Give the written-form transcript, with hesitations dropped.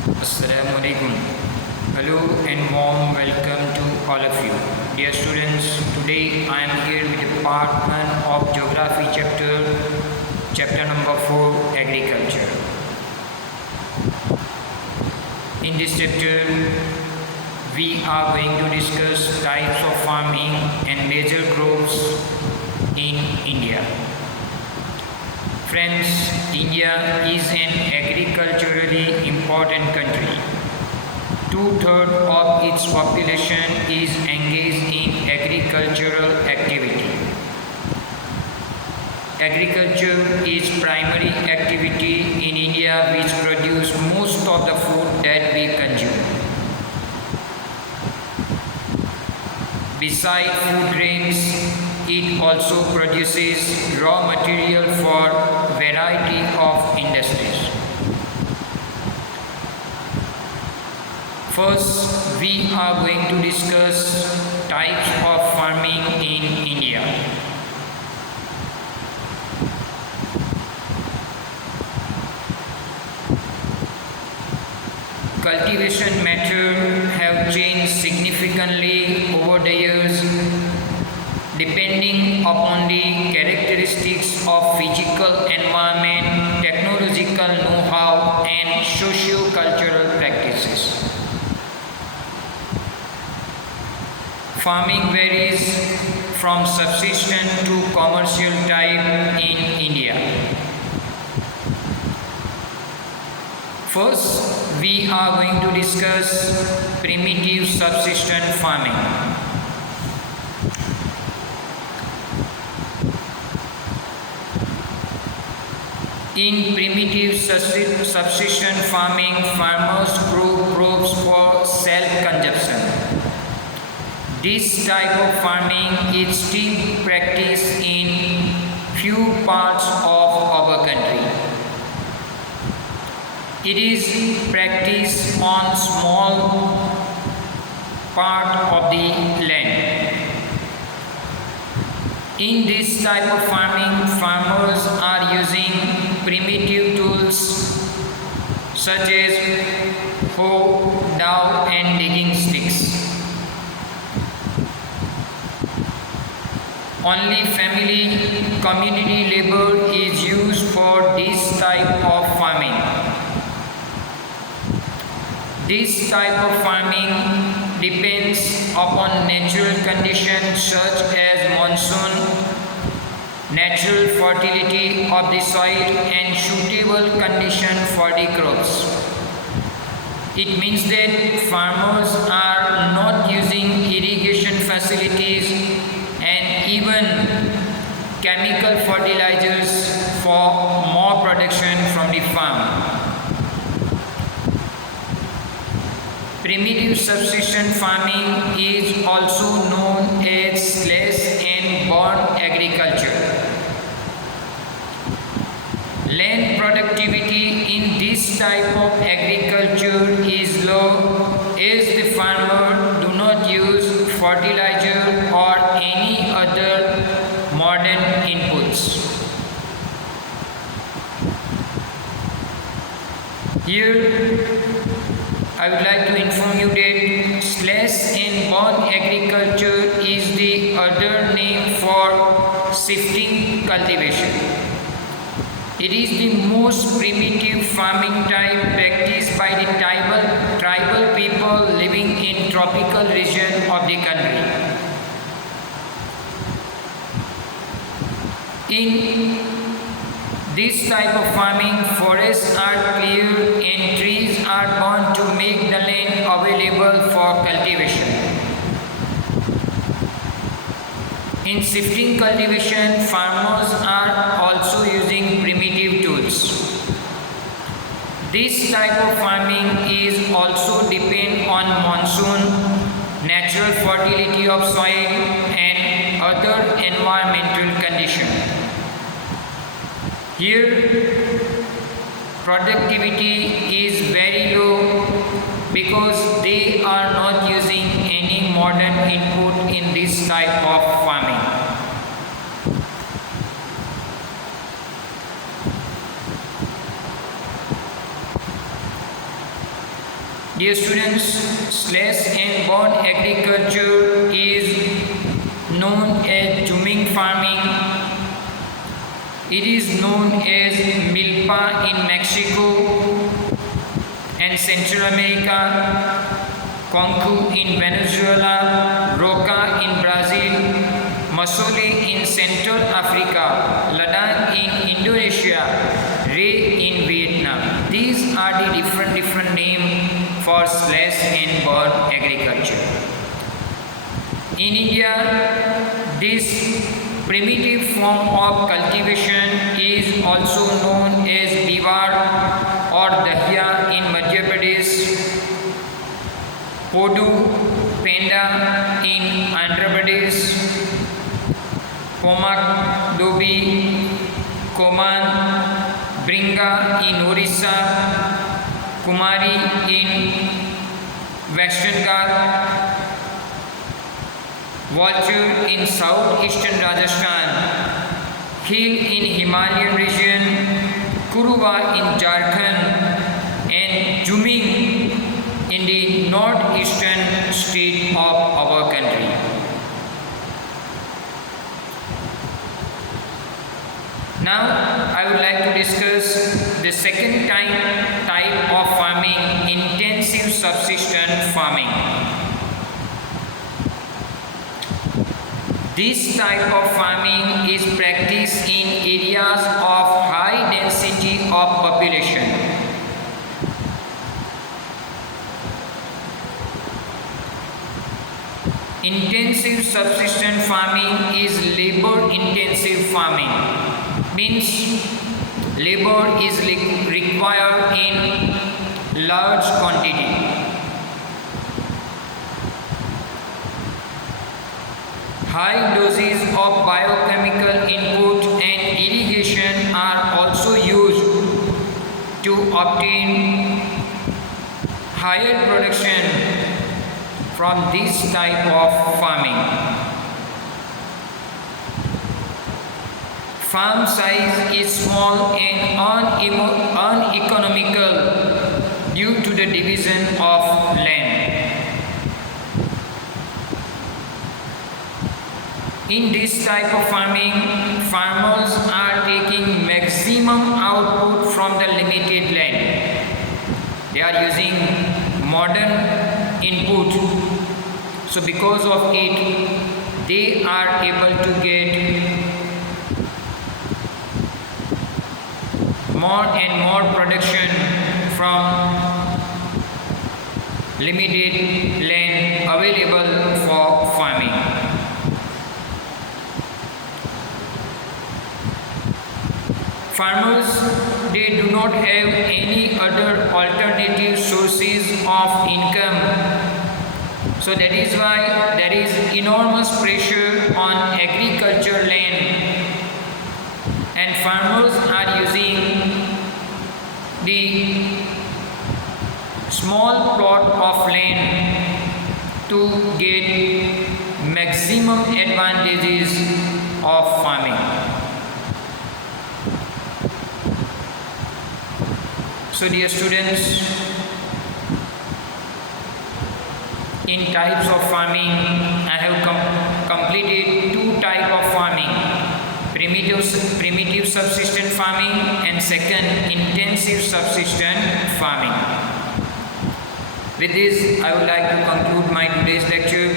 Assalamu alaikum. Hello and warm welcome to all of you. Dear students, today I am here with part 1 of Geography chapter number 4, Agriculture. In this chapter, we are going to discuss types of farming and major crops in India. Friends, India is an agriculturally important country. 2/3 of its population is engaged in agricultural activity. Agriculture is primary activity in India which produces most of the food that we consume. Besides food grains, it also produces raw material for variety of industries. First, we are going to discuss types of farming in India. Cultivation methods have changed significantly over the years depending upon the characteristics of physical environment, technological know-how and socio-cultural practices. Farming varies from subsistence to commercial type in India. First, we are going to discuss primitive subsistence farming. In primitive subsistence farming, farmers grow crops for self-consumption. This type of farming is still practiced in few parts of our country. It is practiced on small part of the land. In this type of farming, farmers are using primitive tools such as hoe, dowel and digging sticks. Only family community labor is used for this type of farming. This type of farming depends upon natural conditions such as monsoon, natural fertility of the soil and suitable condition for the crops. It means that farmers are not using irrigation facilities and even chemical fertilizers for more production from the farm. Primitive subsistence farming is also known as slash and burn agriculture. Land productivity in this type of agriculture is low as the farmer do not use fertilizer or any other modern inputs. Here I would like to inform you that slash and burn agriculture is the other name for shifting cultivation. It is the most primitive farming type practiced by the tribal people living in tropical region of the country. In this type of farming, forests are cleared and trees are burned to make the land available for cultivation. In shifting cultivation, farmers are also using primitive tools. This type of farming is also depend on monsoon, natural fertility of soil and other environmental conditions. Here, productivity is very low because they are not using any modern input in this type of farming. Dear students, slash and burn agriculture is known as zooming farming. It is known as milpa in Mexico and Central America, concu in Venezuela, roca in Brazil, masole in Central Africa, ladang in Indonesia, ray in Vietnam. These are the different names for slash and burn agriculture. In India, this primitive form of cultivation is also known as bivar or dahiya in Madhya Pradesh, podu, penda in Andhra Pradesh, pomak, dobi, koman, bringa in Orissa, kumari in Western Ghats, vulture in southeastern Rajasthan, hill in Himalayan region, kuruva in Jharkhand, and juming in the northeastern state of our country. Now I would like to discuss the second type of farming, intensive subsistence farming. This type of farming is practiced in areas of high density of population. Intensive subsistence farming is labor intensive farming. Means labor is required in large quantity. High doses of biochemical input and irrigation are also used to obtain higher production from this type of farming. Farm size is small and uneconomical due to the division of land. In this type of farming, farmers are taking maximum output from the limited land. They are using modern input. So because of it, they are able to get more and more production from limited land available for farming. Farmers, they do not have any other alternative sources of income. So that is why there is enormous pressure on agriculture land, and farmers are using the small plot of land to get maximum advantages of farming. So dear students, in types of farming, I have completed two types of farming: primitive subsistence farming and second, intensive subsistence farming. With this, I would like to conclude my today's lecture.